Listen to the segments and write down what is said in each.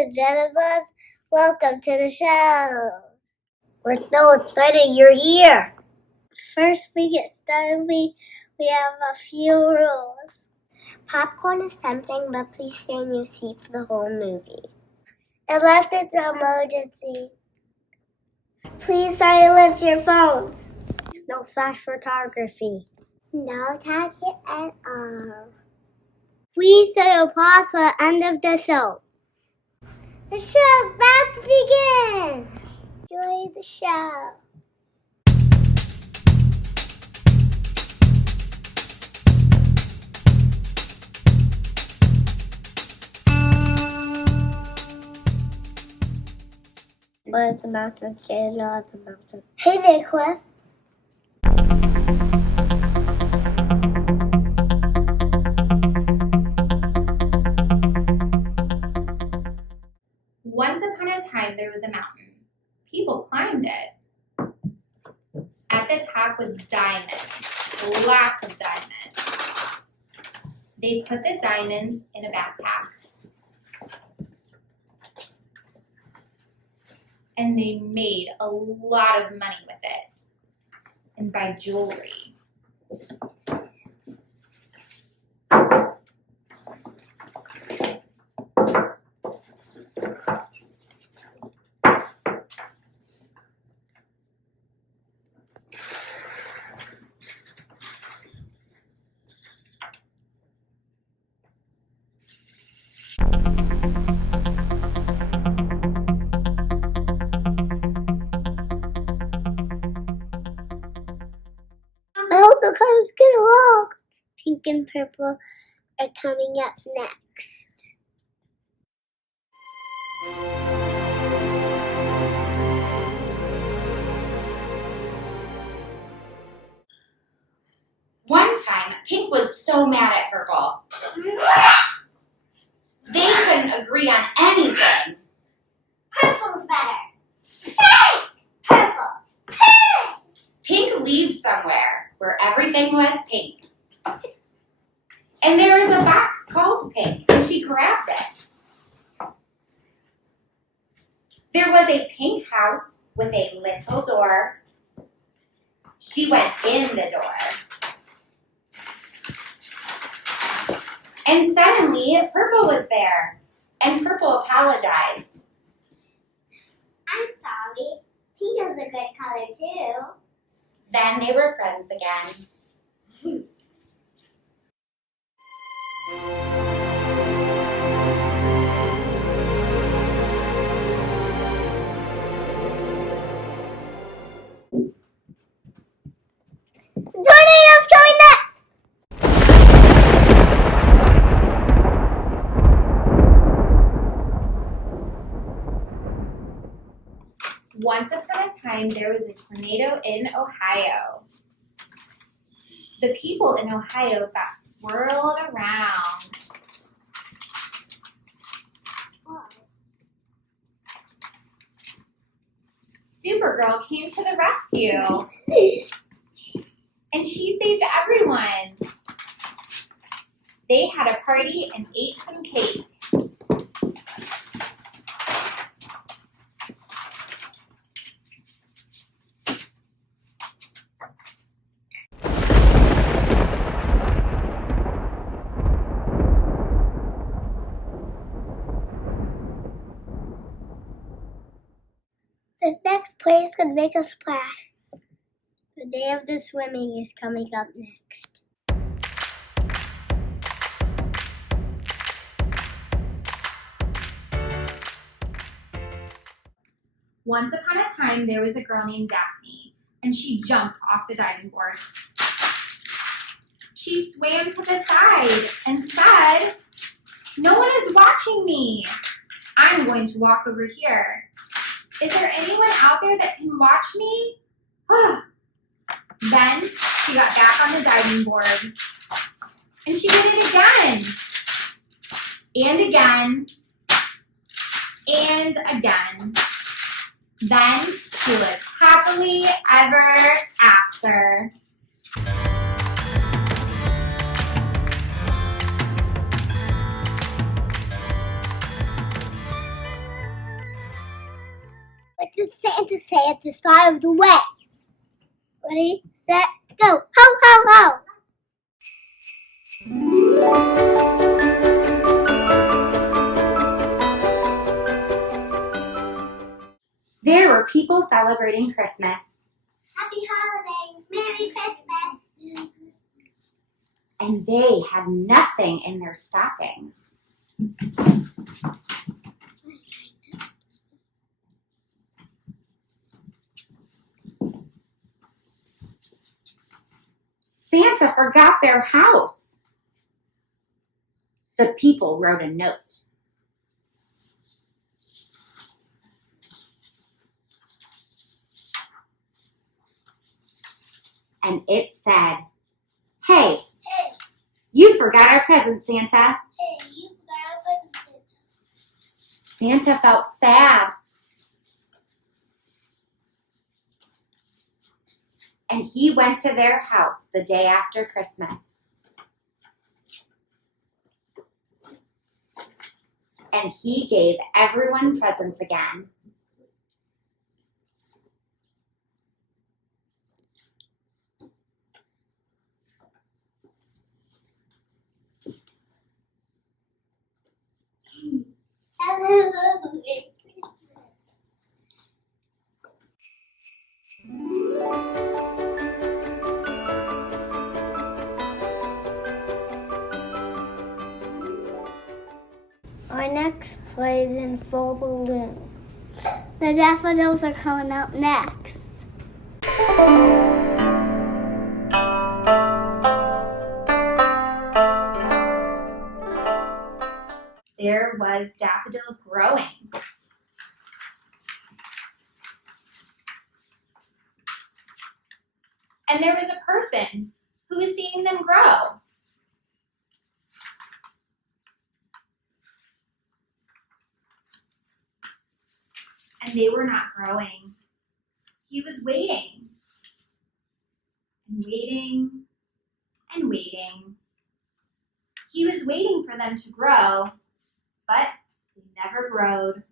and gentlemen, welcome to the show. We're so excited you're here. First we get started, we have a few rules. Popcorn is tempting, but please stay in your seat for the whole movie. Unless it's an emergency, please silence your phones. No flash photography. No talking at all. Please say a pause for the end of the show. The show's about to begin. Enjoy the show. Where's the mountain? The mountain. Hey there, Cliff. Once upon a time, there was a mountain. People climbed it. At the top was diamonds, lots of diamonds. They put the diamonds in a backpack. And they made a lot of money with it. And buy jewelry. I hope the colors get along. Pink and purple are coming up next. One time, Pink was so mad at Purple. They couldn't agree on anything. Purple's better. Purple. Pink leaves somewhere where everything was pink. And there was a box called Pink, and she grabbed it. There was a pink house with a little door. She went in the door. And suddenly, Purple was there, and Purple apologized. I'm sorry. Pink is a good color too. Then they were friends again. Tornado's coming next! Once upon a time, there was a tornado in Ohio. The people in Ohio got swirled around. Supergirl came to the rescue. And she saved everyone. They had a party and ate some cake. This next place could make a splash. The day of the swimming is coming up next. Once upon a time, there was a girl named Daphne, and she jumped off the diving board. She swam to the side and said, "No one is watching me. I'm going to walk over here. Is there anyone out there that can watch me?" Then she got back on the diving board, and she did it again, and again, and again. Then she lived happily ever after. does Santa say at the start of the race? Ready, set, go. Ho, ho, ho. There were people celebrating Christmas, Happy holidays. Merry Christmas. and they had nothing in their stockings. Santa forgot their house. The people wrote a note. And it said, "Hey, Hey, you forgot our present, Santa." hey, you forgot a present. Santa felt sad. And he went to their house the day after Christmas. And he gave everyone presents again. Hello, Merry Christmas. Our next play is in full balloon. The daffodils are coming out next. There was daffodils growing. And there was a person who was seeing them grow. And they were not growing. He was waiting and waiting and waiting. He was waiting for them to grow, but they never growed.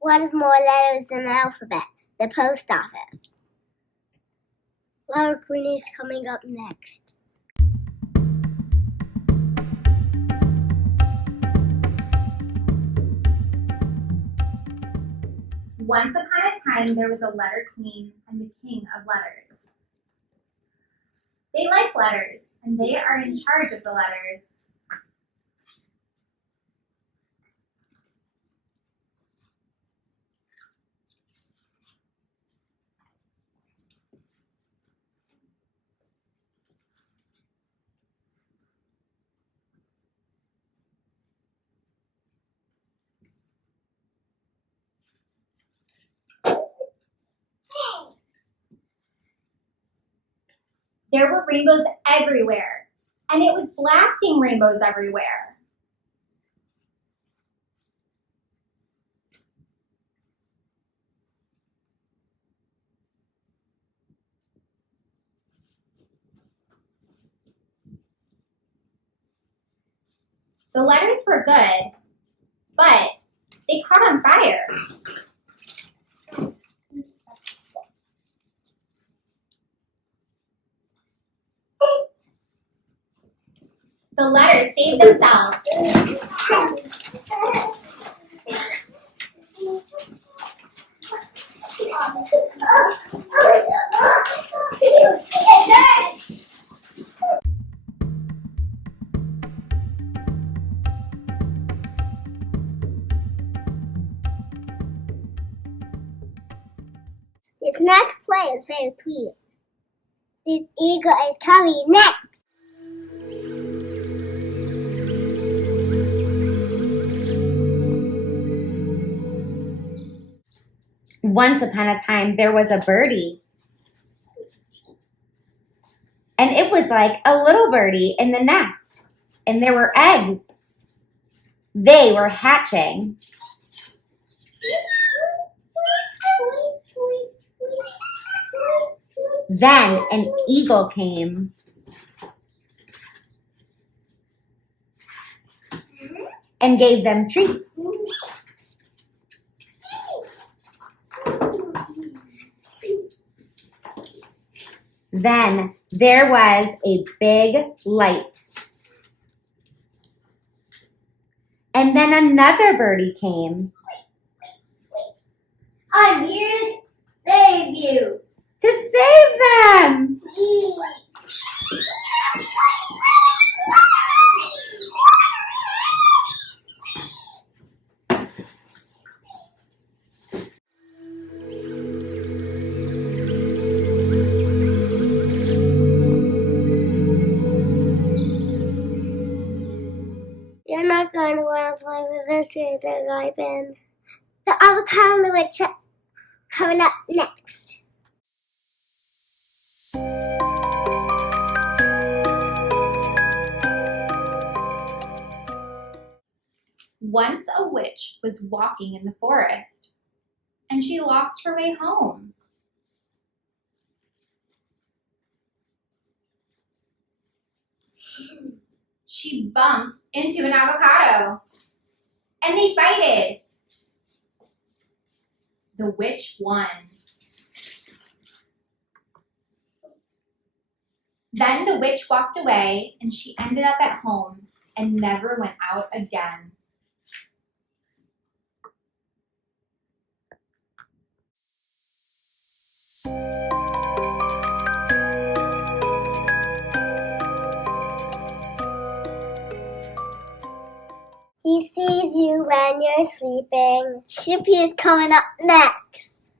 What is more letters than the alphabet? The post office. Laura Queenie is coming up next. Once upon a time, there was a letter queen and the king of letters. They like letters, and they are in charge of the letters. There were rainbows everywhere, and it was blasting rainbows everywhere. The letters were good, but they caught on fire. The letters saved themselves. This next play is very clear. This eagle is coming next. Once upon a time, there was a birdie. And it was like a little birdie in the nest. And there were eggs. They were hatching. Then an eagle came and gave them treats. Then there was a big light. And then another birdie came I'm here to save you. to save them. You're not going to want to play with this either, Ryben. The avocado witch coming up next. Once a witch was walking in the forest, and she lost her way home. She bumped into an avocado, and they fighted. The witch won. Then the witch walked away, and she ended up at home and never went out again. He sees you when you're sleeping. Chippy is coming up next.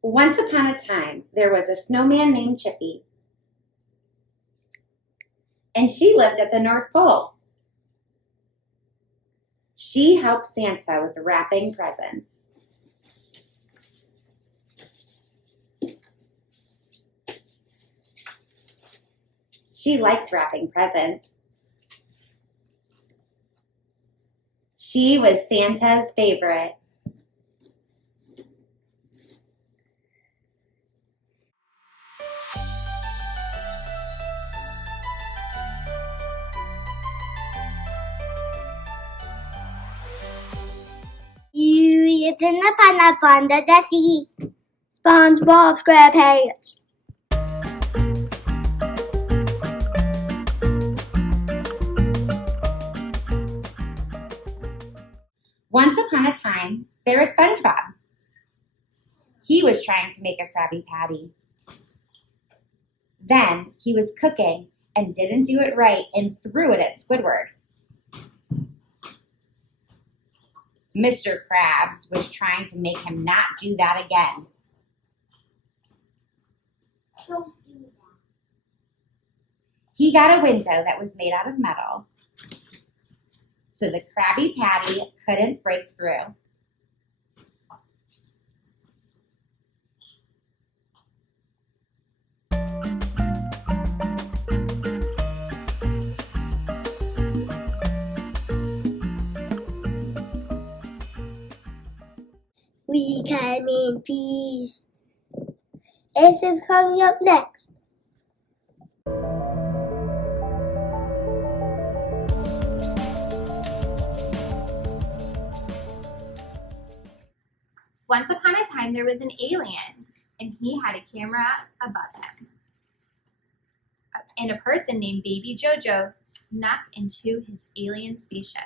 Once upon a time, there was a snowman named Chippy. And she lived at the North Pole. She helped Santa with wrapping presents. She liked wrapping presents. She was Santa's favorite. You live in the pineapple under the sea. SpongeBob SquarePants. Once upon a time, there was SpongeBob. He was trying to make a Krabby Patty. Then he was cooking and didn't do it right and threw it at Squidward. Mr. Krabs was trying to make him not do that again. Don't do that. He got a window that was made out of metal, so the Krabby Patty couldn't break through. We came in peace. Is coming up next. Once upon a time, there was an alien, and he had a camera above him. And a person named Baby Jojo snuck into his alien spaceship.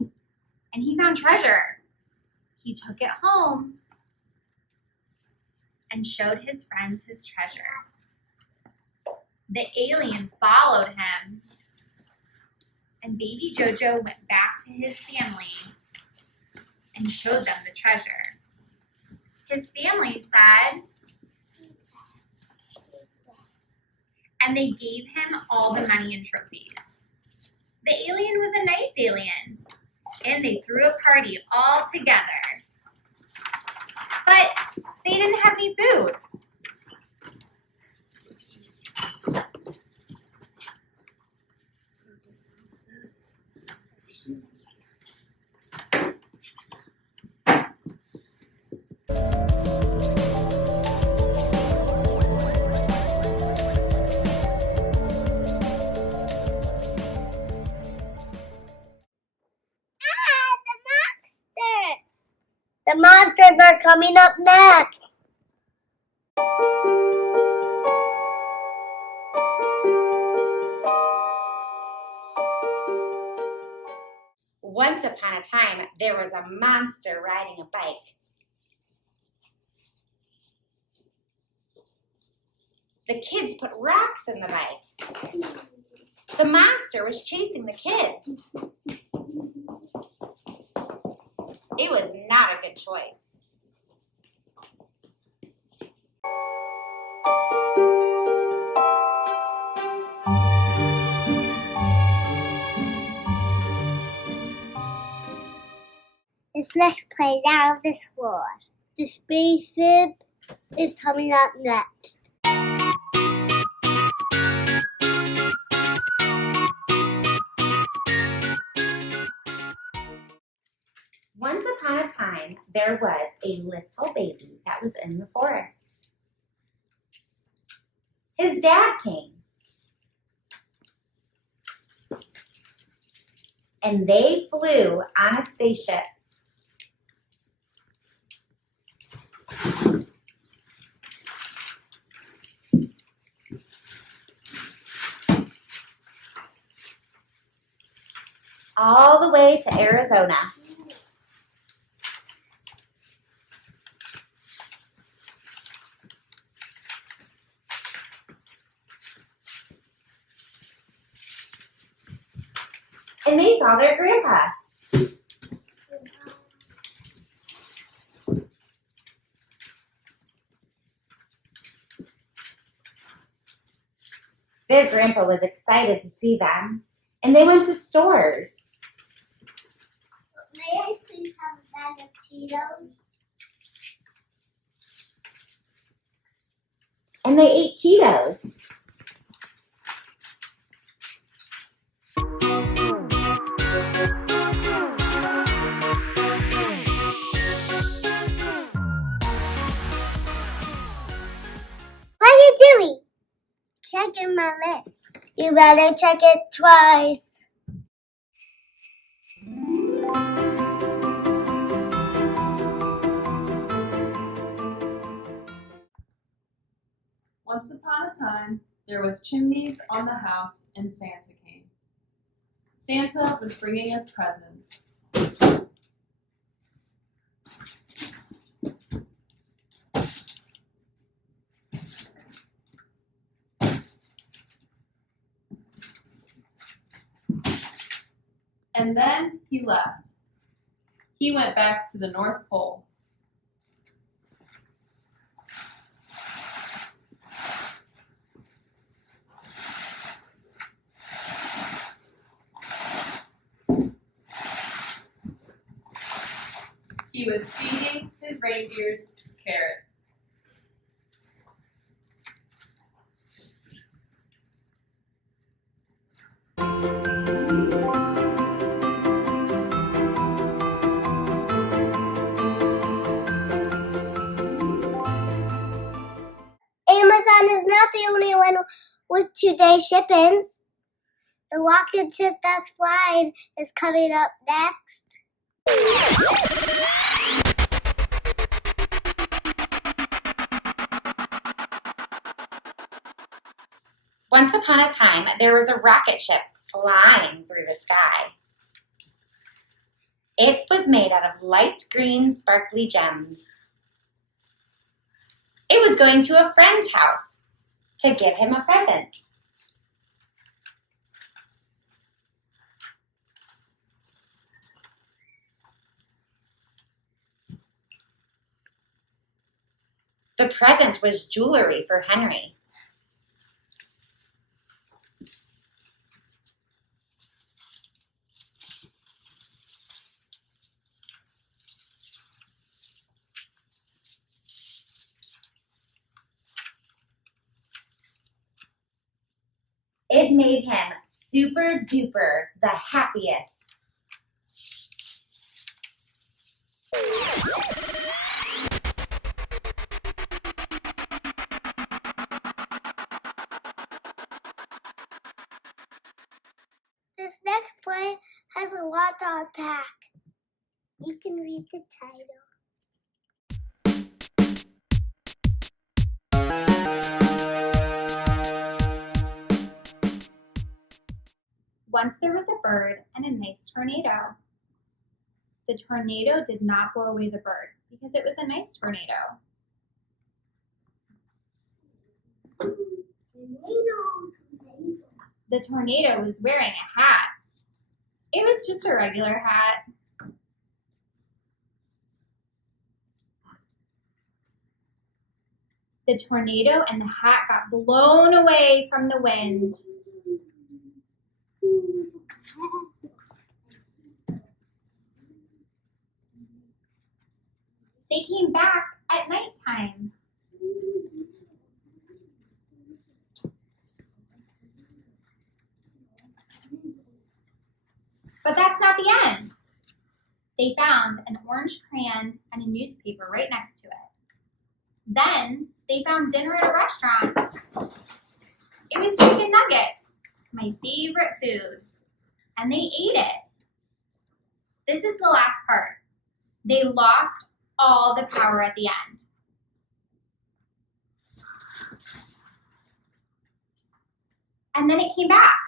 And he found treasure. He took it home and showed his friends his treasure. The alien followed him, and Baby Jojo went back to his family and showed them the treasure. His family said, and they gave him all the money and trophies. The alien was a nice alien, and they threw a party all together. But they didn't have any food. coming up next. Once upon a time, there was a monster riding a bike. The kids put rocks in the bike. The monster was chasing the kids. It was not a good choice. This next plays out of this world. The spaceship is coming up next. Once upon a time, there was a little baby that was in the forest. His dad came. And they flew on a spaceship. All the way to Arizona. And they saw their grandpa. Their grandpa was excited to see them, and they went to stores. May I please have a bag of Cheetos? And they ate Cheetos. What are you doing? Checking my list. You better check it twice. Once upon a time, there was chimneys on the house and Santa came. Santa was bringing us presents. And then he left. He went back to the North Pole. He was feeding his reindeers carrots. Amazon is not the only one with 2-day shippings. The rocket ship that's flying is coming up next. Once upon a time, there was a rocket ship flying through the sky. It was made out of light green, sparkly gems. It was going to a friend's house to give him a present. The present was jewelry for Henry. It made him super duper the happiest. This next play has a lot to unpack. You can read the title. Once there was a bird and a nice tornado. The tornado did not blow away the bird because it was a nice tornado. The tornado was wearing a hat. It was just a regular hat. The tornado and the hat got blown away from the wind. They came back at nighttime. But that's not the end. They found an orange crayon and a newspaper right next to it. Then they found dinner at a restaurant. It was chicken nuggets, my favorite food, and they ate it. This is the last part. They lost all the power at the end. And then it came back.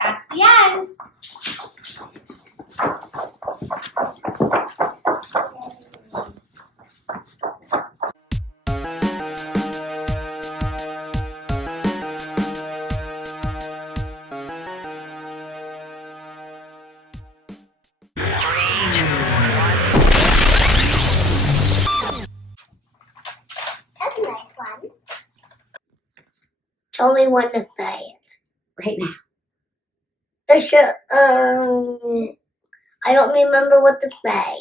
That's the end. That's a nice one. Tell me when to say it. Right now. The show, I don't remember what to say.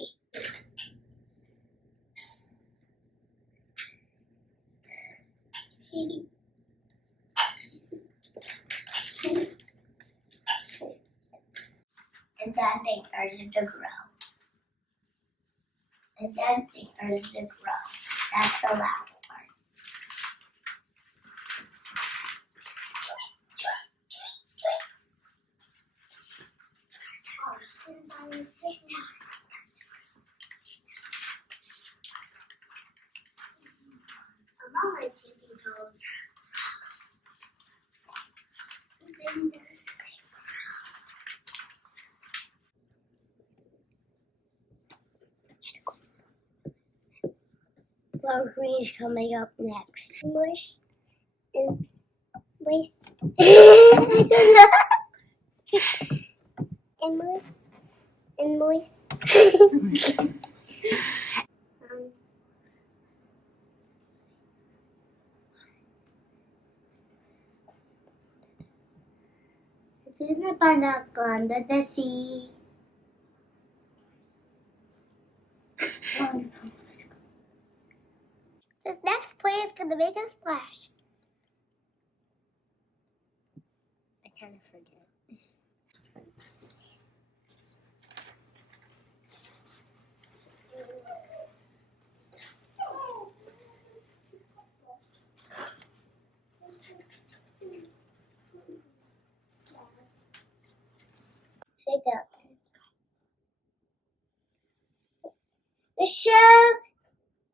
And then they started to grow. And then they started to grow. That's the last part. I love my tippy toes. Well, green's coming up next. Moist and moist. I don't know. And moist and moist. This is the pineapple under the sea. This next play is gonna make a splash. I kind of forget. Say that. The show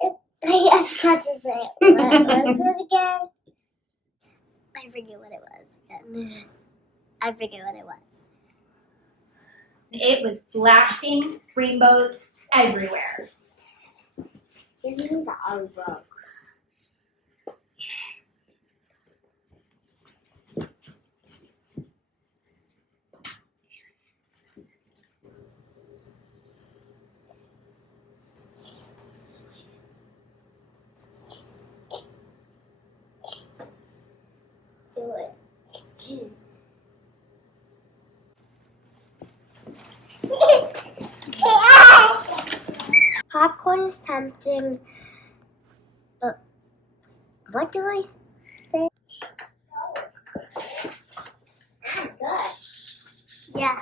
is. I forgot to say it. What was it again? I forget what it was again. I forget what it was. It was blasting rainbows everywhere. This is the artwork. Do it. Popcorn is tempting, but what do I say? Good. Yeah.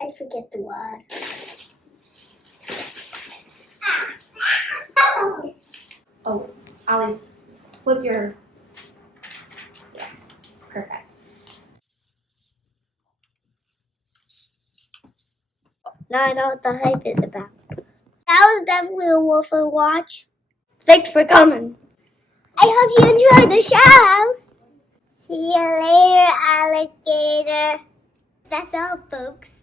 I forget the word. Oh, Alice, flip your. Yeah, perfect. Now I know what the hype is about. That was definitely a Wolf and Watch. Thanks for coming. I hope you enjoyed the show. See you later, alligator. That's all, folks.